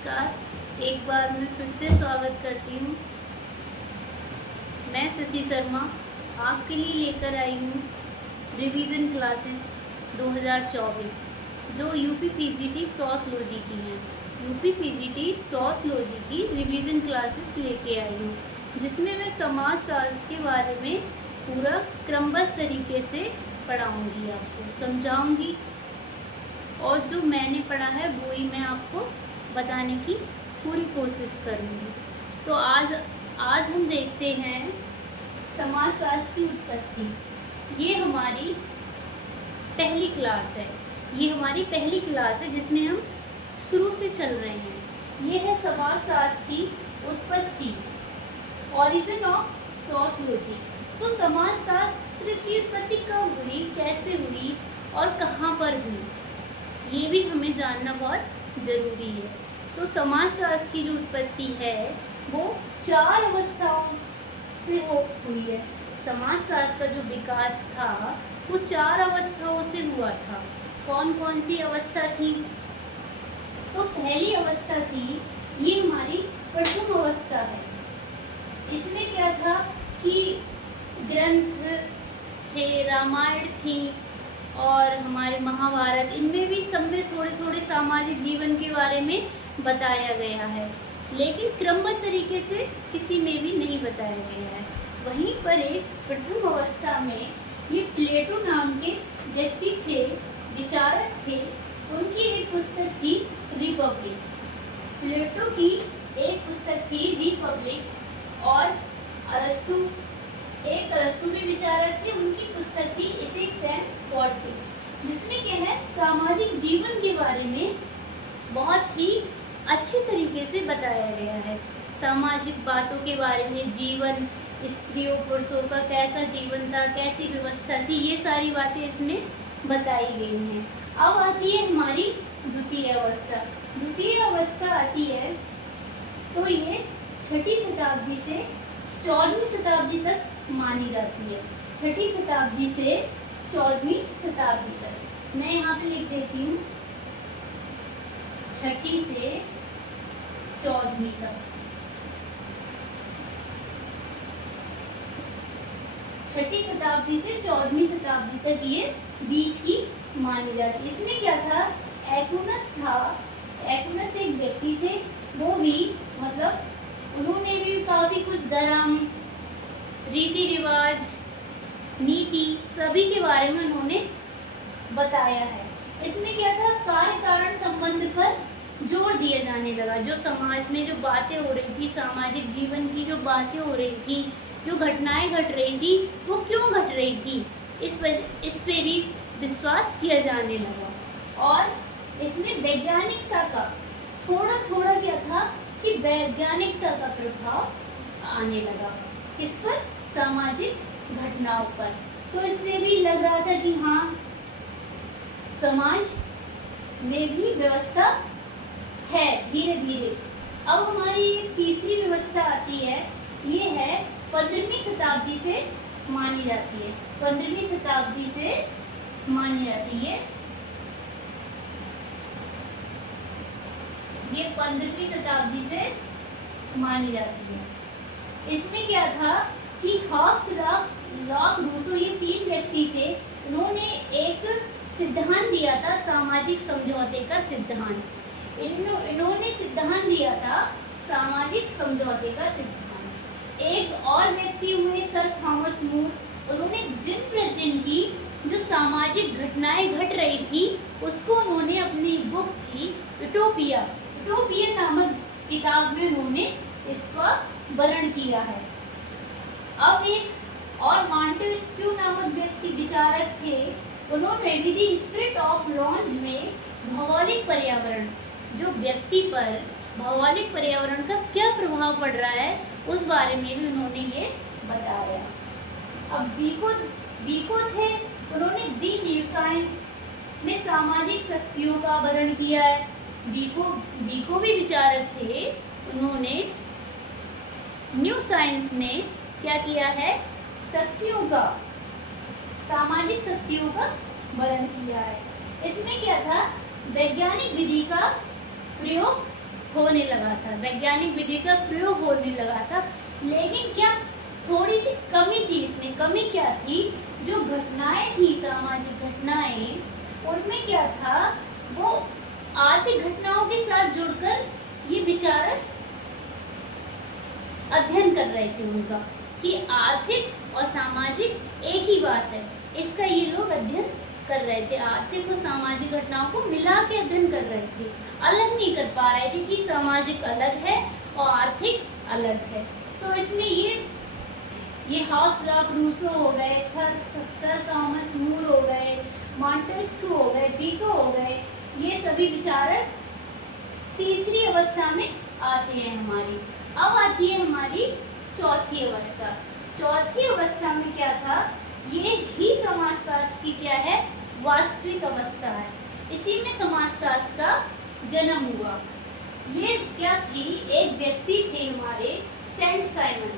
नमस्कार। एक बार मैं फिर से स्वागत करती हूँ। मैं शशि शर्मा आपके लिए लेकर आई हूँ रिवीजन क्लासेस 2024 जो यूपी पीजीटी सोशियोलॉजी की हैं। यूपी पीजीटी सोशियोलॉजी की रिवीजन क्लासेस लेके आई हूँ, जिसमें मैं समाजशास्त्र के बारे में पूरा क्रमबद्ध तरीके से पढ़ाऊँगी, आपको समझाऊँगी, और जो मैंने पढ़ा है वो ही मैं आपको बताने की पूरी कोशिश करूँगी। तो आज हम देखते हैं समाजशास्त्र की उत्पत्ति। ये हमारी पहली क्लास है। जिसमें हम शुरू से चल रहे हैं। ये है समाजशास्त्र की उत्पत्ति, ओरिजिन ऑफ सोशियोलॉजी। तो समाजशास्त्र की उत्पत्ति कब हुई, कैसे हुई और कहाँ पर हुई, ये भी हमें जानना बहुत ज़रूरी है। तो समाजशास्त्र की जो उत्पत्ति है वो 4 अवस्थाओं से हुई है। समाजशास्त्र का जो विकास था वो 4 अवस्थाओं से हुआ था। कौन कौन सी अवस्था थी? तो पहली अवस्था थी, ये हमारी प्रथम अवस्था है। इसमें क्या था कि ग्रंथ थे, रामायण थी और हमारे महाभारत, इनमें भी सब में थोड़े थोड़े सामाजिक जीवन के बारे में बताया गया है, लेकिन क्रमबद्ध तरीके से किसी में भी नहीं बताया गया है। वहीं पर एक प्रथम अवस्था में ये प्लेटो नाम के व्यक्ति थे, विचारक थे। उनकी एक पुस्तक थी रिपब्लिक। प्लेटो की एक पुस्तक थी रिपब्लिक, और अरस्तु भी विचारक थे। उनकी पुस्तक थी एथिक्स एंड पॉलिटिक्स, जिसमें क्या है, सामाजिक जीवन के बारे में बहुत ही अच्छे तरीके से बताया गया है। सामाजिक बातों के बारे में, जीवन, स्त्रियों पुरुषों का कैसा जीवन था, कैसी व्यवस्था थी, ये सारी बातें इसमें बताई गई हैं। अब आती है हमारी द्वितीय अवस्था। द्वितीय अवस्था आती है तो ये 6ठी शताब्दी से 14वीं शताब्दी तक मानी जाती है। 6ठी शताब्दी से 14वीं शताब्दी तक। मैं यहाँ पे लिख देती हूँ 6ठी से 14वीं तक। 6ठी शताब्दी से 14वीं शताब्दी तक ये बीच की मानी जाती है। इसमें क्या था, एकुनस एक व्यक्ति थे। वो भी मतलब उन्होंने भी काफ़ी कुछ धर्म, रीति रिवाज, नीति, सभी के बारे में उन्होंने बताया है। इसमें क्या था, कार्य कारण संबंध पर जोर दिया जाने लगा। जो समाज में जो बातें हो रही थी, सामाजिक जीवन की जो बातें हो रही थी, जो घटनाएं घट रही थी, वो क्यों घट रही थी, इस पे भी विश्वास किया जाने लगा। और इसमें वैज्ञानिकता का थोड़ा क्या था कि वैज्ञानिकता का प्रभाव आने लगा। किस पर? सामाजिक घटनाओं पर। तो इससे भी लग रहा था कि हाँ, समाज में भी व्यवस्था है धीरे धीरे। अब हमारी तीसरी व्यवस्था आती है, ये है 15वीं शताब्दी से मानी जाती है। 15वीं शताब्दी से मानी जाती है ये 15वीं शताब्दी से मानी जाती है। इसमें क्या था कि हॉब्स, लॉक, रूसो, ये 3 व्यक्ति थे। उन्होंने एक सिद्धांत दिया था, सामाजिक समझौते का सिद्धांत। इन्होंने सिद्धांत दिया था सामाजिक समझौते का सिद्धांत। एक और व्यक्ति हुए सर थॉमस मूर। उन्होंने दिन प्रतिदिन की जो सामाजिक घटनाएं घट रही थी उसको उन्होंने अपनी बुक थी यूटोपिया नामक किताब में उन्होंने इसका वर्णन किया है। अब एक और मॉन्टेस्क्यू नामक व्यक्ति विचारक थे। उन्होंने भी दी स्पिरिट ऑफ लॉन्ज में भौगोलिक पर्यावरण, जो व्यक्ति पर भौगोलिक पर्यावरण का क्या प्रभाव पड़ रहा है, उस बारे में भी उन्होंने ये बताया। अब बीको थे। उन्होंने दी न्यू साइंस में सामाजिक शक्तियों का वर्णन किया है। बीको भी विचारक थे। उन्होंने न्यू साइंस में क्या किया है, शक्तियों का, सामाजिक शक्तियों का वर्णन किया है। इसमें क्या था, वैज्ञानिक विधि का प्रयोग होने लगा था, वैज्ञानिक विधि का प्रयोग होने लगा था। लेकिन क्या थोड़ी सी कमी थी इसमें। कमी क्या थी? जो घटनाएं थी, सामाजिक घटनाएं, उनमें क्या था, वो आर्थिक घटनाओं के साथ जुड़कर ये विचारक अध्ययन कर रहे थे उनका, कि आर्थिक और सामाजिक एक ही बात है। इसका ये लोग अध्ययन कर रहे थे, आर्थिक और सामाजिक घटनाओं को मिला के अध्ययन कर रहे थे। अलग नहीं कर पा रहे थे कि सामाजिक अलग है और आर्थिक अलग है। तो इसमें ये हाउस लॉक रूसो हो गए, सर थॉमस मूर हो गए, मॉन्टेस्क्यू हो गए, पिको हो गए, ये सभी विचारक तीसरी अवस्था में आते हैं हमारी। अब आती है हमारी चौथी अवस्था। चौथी अवस्था में क्या था? ये ही समाजशास्त्र की क्या है? वास्तविक अवस्था है। इसी में समाजशास्त्र का जन्म हुआ। ये क्या थी? एक व्यक्ति थे हमारे, सेंट साइमन।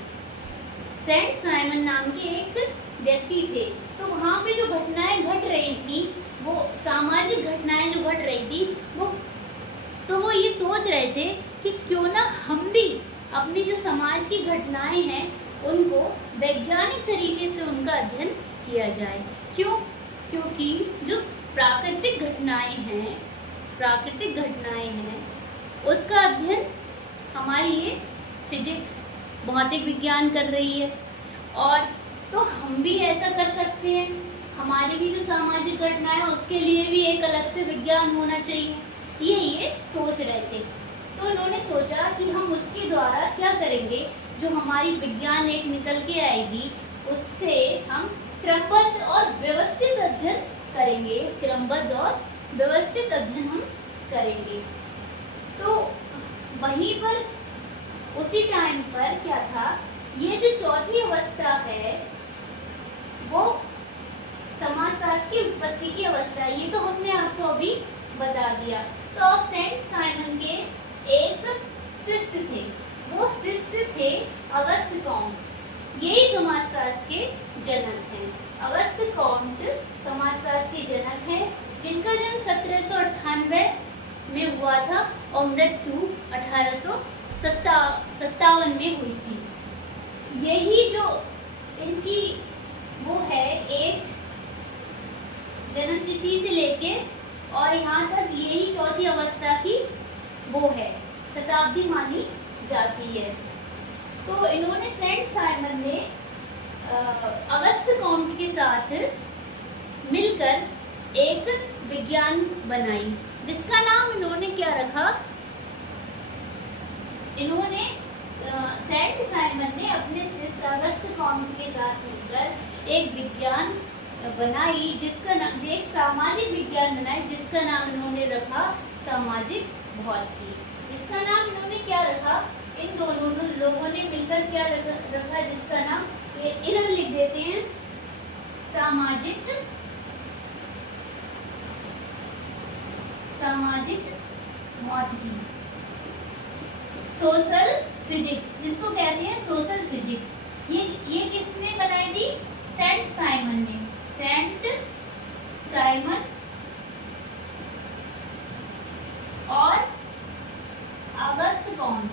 सेंट साइमन नाम के एक व्यक्ति थे। तो वहाँ पे जो घटनाएं घट रही थी, वो सामाजिक घटनाएं जो घट रही थी, वो ये सोच रहे थे कि क्यों ना हम भी अपनी जो समाज की घटनाएं हैं उनको वैज्ञानिक तरीके से उनका अध्ययन किया जाए। क्यों? क्योंकि जो प्राकृतिक घटनाएं हैं उसका अध्ययन हमारी ये फिजिक्स, भौतिक विज्ञान कर रही है। और तो हम भी ऐसा कर सकते हैं। हमारी भी जो सामाजिक घटनाएं हैं उसके लिए भी एक अलग से विज्ञान होना चाहिए। ये सोच रहे थे। तो इन्होंने सोचा कि हम उसके द्वारा क्या करेंगे, जो हमारी विज्ञान एक निकल के आएगी उससे हम क्रमबद्ध और व्यवस्थित अध्ययन करेंगे। क्रमबद्ध और व्यवस्थित अध्ययन हम करेंगे। तो वहीं पर उसी टाइम पर क्या था, ये जो चौथी अवस्था है वो समाजशास्त्र की उत्पत्ति की अवस्था है। ये तो हमने आपको अभी बता दिया। तो सेंट साइमन के एक शिष्य थे, वो शिष्य थे अगस्त कॉम्ट। यही समाजशास्त्र के जनक हैं। अगस्त कॉम्ट समाजशास्त्र के जनक हैं, जिनका जन्म 1798 में हुआ था और मृत्यु 1857 में हुई थी। यही जो इनकी वो है एज, जन्म तिथि से लेके और यहाँ तक यही चौथी अवस्था की वो है, शताब्दी मानी जाती है। तो इन्होंने सेंट साइमन ने अगस्त कॉम्ट के साथ मिलकर एक विज्ञान बनाई, जिसका नाम इन्होंने क्या रखा? इन्होंने सेंट साइमन ने अपने शिष्य अगस्त कॉम्ट के साथ मिलकर एक विज्ञान बनाई, जिसका नाम, एक सामाजिक विज्ञान बनाई, जिसका नाम इन्होंने रखा सामाजिक भौतिकी। इसका नाम इन्होंने क्या रखा? इन दोनों लोगों ने मिलकर क्या रखा, जिसका नाम ये इधर लिख देते हैं, सामाजिक भौतिकी, सोशल फिजिक्स, जिसको कहते हैं सोशल फिजिक्स। ये किसने बनाई थी? सेंट साइमन ने। सेंट साइमन और अगस्त कॉम्ट,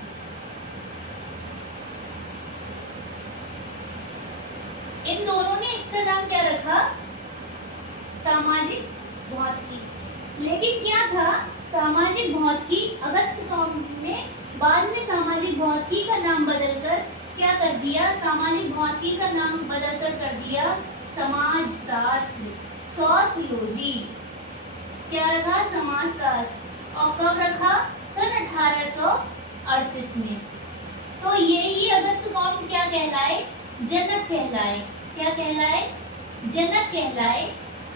इन दोनों ने इसका नाम क्या रखा? सामाजिक भौतिकी। लेकिन क्या था, सामाजिक भौतिकी अगस्त कॉम्ट ने बाद में सामाजिक भौतिकी का नाम बदलकर क्या कर दिया? सामाजिक भौतिकी का नाम बदलकर कर दिया समाजशास्त्र, सोशियोलॉजी। क्या रखा? समाजशास्त्र। और कब रखा? सन 1838 में। तो यही अगस्त कॉम्ट क्या कहलाए? जनक कहलाए। क्या कहलाए? जनक कहलाए,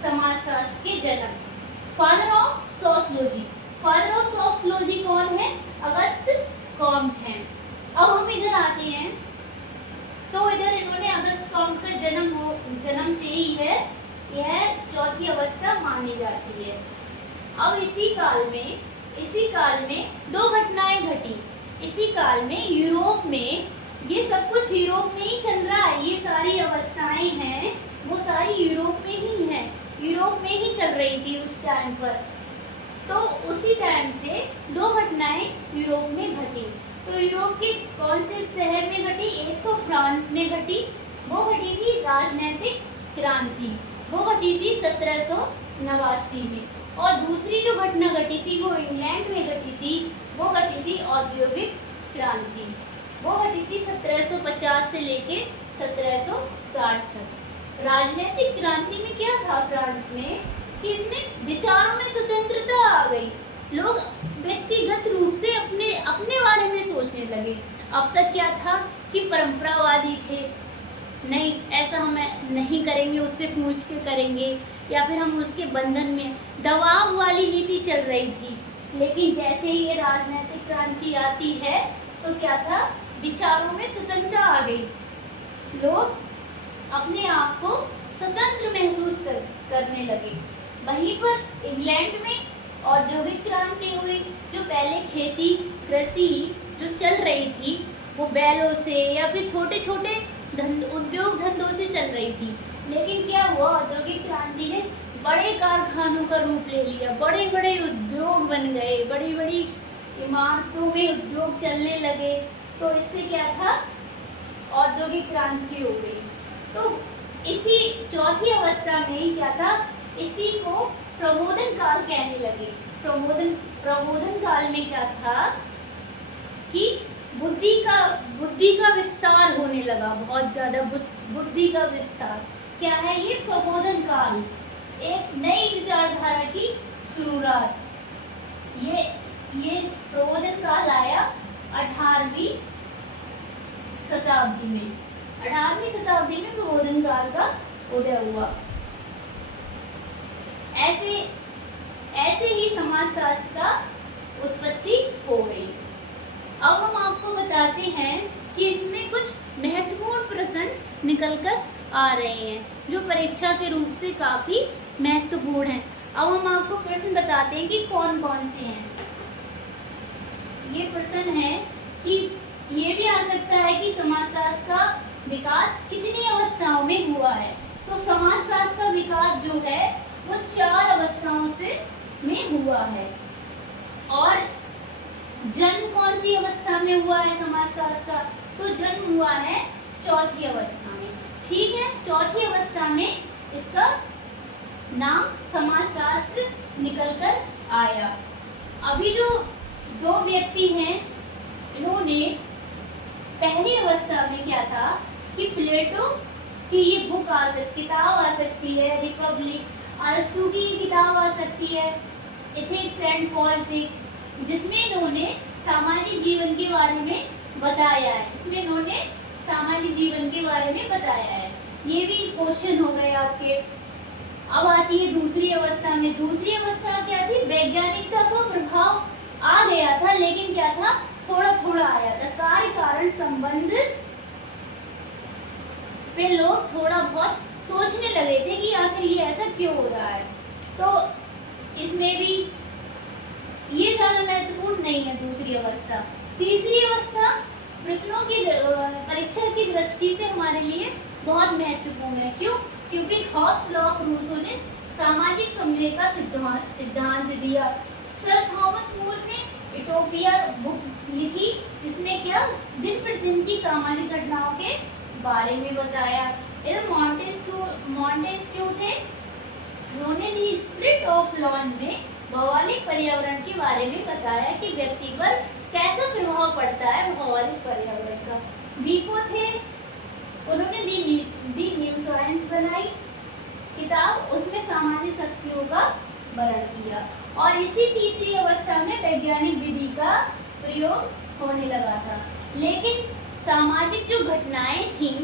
समाजशास्त्र के जनक। Father of sociology. Father of sociology कौन है? अगस्त कॉम्ट हैं। अब हम इधर आते हैं, तो इधर इन्होंने अगस्त कॉम्ट का जन्म से ही है यह चौथी अवस्था मानी जाती है। अब इसी काल में दो घटनाएं घटी। इसी काल में यूरोप में, ये सब कुछ यूरोप में ही चल रहा है, ये सारी अवस्थाएं हैं वो सारी यूरोप में ही हैं, यूरोप में ही चल रही थी उस टाइम पर। तो उसी टाइम पे दो घटनाएं यूरोप में घटी। तो यूरोप के कौन से शहर में घटी? एक तो फ्रांस में घटी, वो घटी थी राजनीतिक क्रांति, वो घटी थी 1789 में। और दूसरी जो घटना घटी थी वो इंग्लैंड में घटी थी, वो घटी थी औद्योगिक क्रांति, वो घटी थी 1750 से लेके 1760 तक। राजनीतिक क्रांति में क्या था फ्रांस में कि इसमें विचारों में स्वतंत्रता आ गई, लोग व्यक्तिगत रूप से अपने अपने बारे में सोचने लगे। अब तक क्या था कि परंपरावादी थे, नहीं ऐसा हम नहीं करेंगे, उससे पूछ के करेंगे, या फिर हम उसके बंधन में, दबाव वाली नीति चल रही थी। लेकिन जैसे ही ये राजनीतिक क्रांति आती है तो क्या था, विचारों में स्वतंत्रता आ गई, लोग अपने आप को स्वतंत्र महसूस करने लगे। वहीं पर इंग्लैंड में औद्योगिक क्रांति हुई, जो पहले खेती कृषि जो चल रही थी वो बैलों से या फिर छोटे छोटे उद्योग धंधों से चल रही थी। लेकिन क्या हुआ, औद्योगिक क्रांति ने बड़े कारखानों का रूप ले लिया, बड़े बड़े उद्योग बन गए, बड़ी बड़ी इमारतों में उद्योग चलने लगे। तो इससे क्या था, औद्योगिक क्रांति हो गई। तो इसी चौथी अवस्था में क्या था, इसी को प्रबोधन काल कहने लगे। प्रबोधन काल में क्या था कि बुद्धि का विस्तार होने लगा, बहुत ज़्यादा बुद्धि का विस्तार। क्या है ये प्रबोधन काल? एक नई विचारधारा की शुरुआत। ये प्रबोधन काल आया 18वीं शताब्दी में। 18वीं शताब्दी में प्रबोधन काल का उदय हुआ। ऐसे ही समाजशास्त्र का उत्पत्ति हो गई। अब हम आपको बताते हैं कि इसमें कुछ महत्वपूर्ण प्रश्न निकल कर आ रहे हैं जो परीक्षा के रूप से काफ़ी महत्वपूर्ण हैं। अब हम आपको प्रश्न बताते हैं कि कौन कौन से हैं। ये प्रश्न है कि ये भी आ सकता है कि समाजशास्त्र का विकास कितनी अवस्थाओं में हुआ है। तो समाजशास्त्र का विकास जो है वो 4 अवस्थाओं में हुआ है। और जन्म कौन सी अवस्था में हुआ है समाजशास्त्र का? तो जन्म हुआ है चौथी अवस्था में। ठीक है, चौथी अवस्था में इसका नाम समाजशास्त्र निकल कर आया। अभी जो 2 व्यक्ति हैं, इन्होंने पहली अवस्था में क्या था कि प्लेटो की ये बुक किताब आ सकती है, रिपब्लिक, अरस्तु की किताब आ सकती है, एथिक्स एंड पॉलिटिक्स, जिसमें इन्होंने सामाजिक जीवन के बारे में बताया है, ये भी क्वेश्चन हो गए आपके। अब आती है दूसरी अवस्था में। दूसरी अवस्था क्या थी? वैज्ञानिकता का प्रभाव आ गया था, लेकिन क्या था, थोड़ा थोड़ा आया था। कार्य कारण संबंध पे लोग थोड़ा बहुत सोचने लगे थे कि आखिर ये ऐसा क्यों हो रहा है। तो इसमें भी ये ज़्यादा महत्वपूर्ण नहीं है दूसरी अवस्था। तीसरी अवस्था प्रश्नों की परीक्षा की दृष्टि से हमारे लिए बहुत महत्वपूर्ण है। क्यों? क्योंकि हॉब्स लॉक रूसो ने सामाजिक समझे का सिद्धांत दिया। सर थॉमस मोर ने यूटोपिया बुक लिखी, जिसमें क्या दिन प्रतिदिन की सामाजिक घटनाओं के बारे में बताया। इधर मॉन्टेस्क्यू थे, उन्होंने दी स्पिरिट ऑफ लॉन्ज में भौगोलिक पर्यावरण के बारे में बताया कि व्यक्ति पर कैसा प्रभाव पड़ता है भौगोलिक पर्यावरण का। बीको थे, उन्होंने दी न्यू साइंस बनाई किताब, उसमें सामाजिक शक्तियों का वर्णन किया। और इसी तीसरी अवस्था में वैज्ञानिक विधि का प्रयोग होने लगा था। लेकिन सामाजिक जो घटनाएं थीं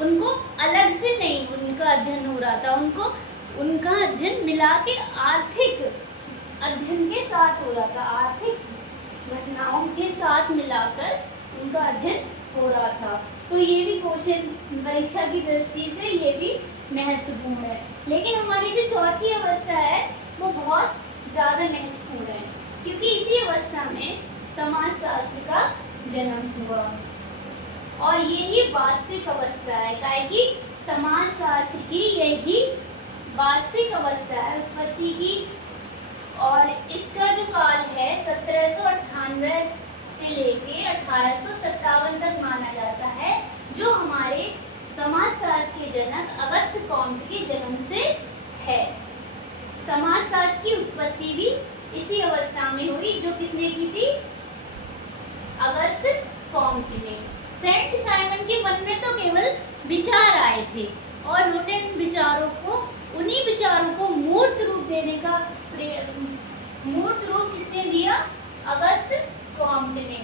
उनको अलग से नहीं उनका अध्ययन हो रहा था, उनका अध्ययन मिला के आर्थिक अध्ययन के साथ हो रहा था, आर्थिक घटनाओं के साथ मिलाकर उनका अध्ययन हो रहा था। तो ये भी क्वेश्चन परीक्षा की दृष्टि से ये भी महत्वपूर्ण है। लेकिन हमारी जो चौथी अवस्था है वो बहुत ज़्यादा महत्वपूर्ण है, क्योंकि इसी अवस्था में समाजशास्त्र का जन्म हुआ और यही वास्तविक अवस्था है। काहे कि समाजशास्त्र की यही वास्तविक अवस्था है उत्पत्ति की। और इसका जो काल है 1798 हुई जो किसने की थी? अगस्त कॉम्ट ने। सेंट साइमन के मन में तो केवल विचार आए थे और उन्हीं विचारों को मूर्त रूप देने का मूर्त रूप किसने दिया? अगस्त कॉम्ट ने।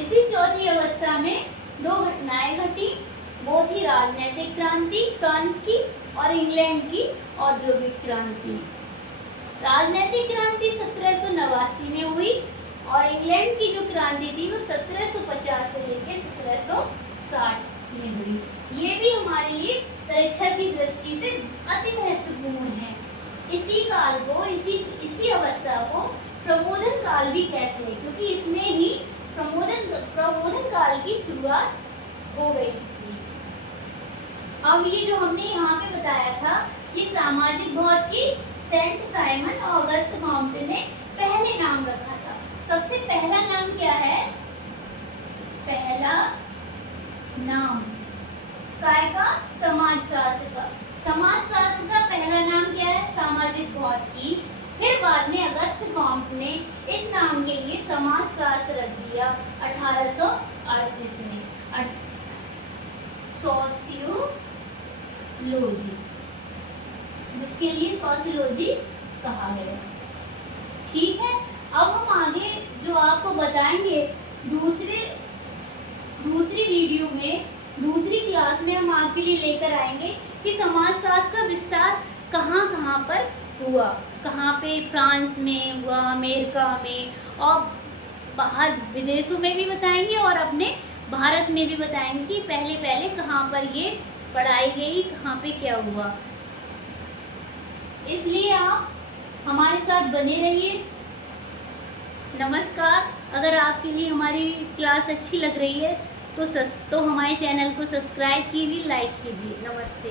इसी चौथी अवस्था में दो घटनाएं घटी, वो थी राजनीतिक क्रांति फ्रांस की और इंग्लैंड की औद्योगिक क्रांति। राजनीतिक क्रांति 1789 में हुई और इंग्लैंड की जो क्रांति थी वो 1750 से लेकर 1760 में हुई। ये भी हमारे लिए परीक्षा की दृष्टि से अति महत्वपूर्ण है। इसी काल को इसी अवस्था को प्रबोधन काल भी कहते हैं, क्योंकि इसमें ही प्रबोधन काल की शुरुआत हो गई थी। अब ये जो हमने यहाँ पे बताया था, ये सामाजिक भौतिकी सेंट साइमन और अगस्त कॉम्ट ने पहले नाम रखा था। सबसे पहला नाम क्या है? पहला नाम काय का? समाजशास्त्र का। समाजशास्त्र का पहला नाम क्या है? सामाजिक भौतिकी। फिर बाद में अगस्त कॉम्ट ने इस नाम के लिए समाजशास्त्र रख दिया 1838 में, सोशियोलॉजी, जिसके लिए सोशियोलॉजी कहा गया। ठीक है, अब हम आगे जो आपको बताएंगे दूसरी वीडियो में, दूसरी क्लास में हम आपके लिए लेकर आएंगे कि समाजशास्त्र का विस्तार कहाँ कहाँ पर हुआ, कहाँ पे फ्रांस में हुआ, अमेरिका में और बाहर विदेशों में भी बताएंगे और अपने भारत में भी बताएंगे कि पहले कहाँ पर ये पढ़ाई गई, कहाँ पे क्या हुआ। इसलिए आप हमारे साथ बने रहिए। नमस्कार। अगर आपके लिए हमारी क्लास अच्छी लग रही है तो हमारे चैनल को सब्सक्राइब कीजिए, लाइक कीजिए। नमस्ते।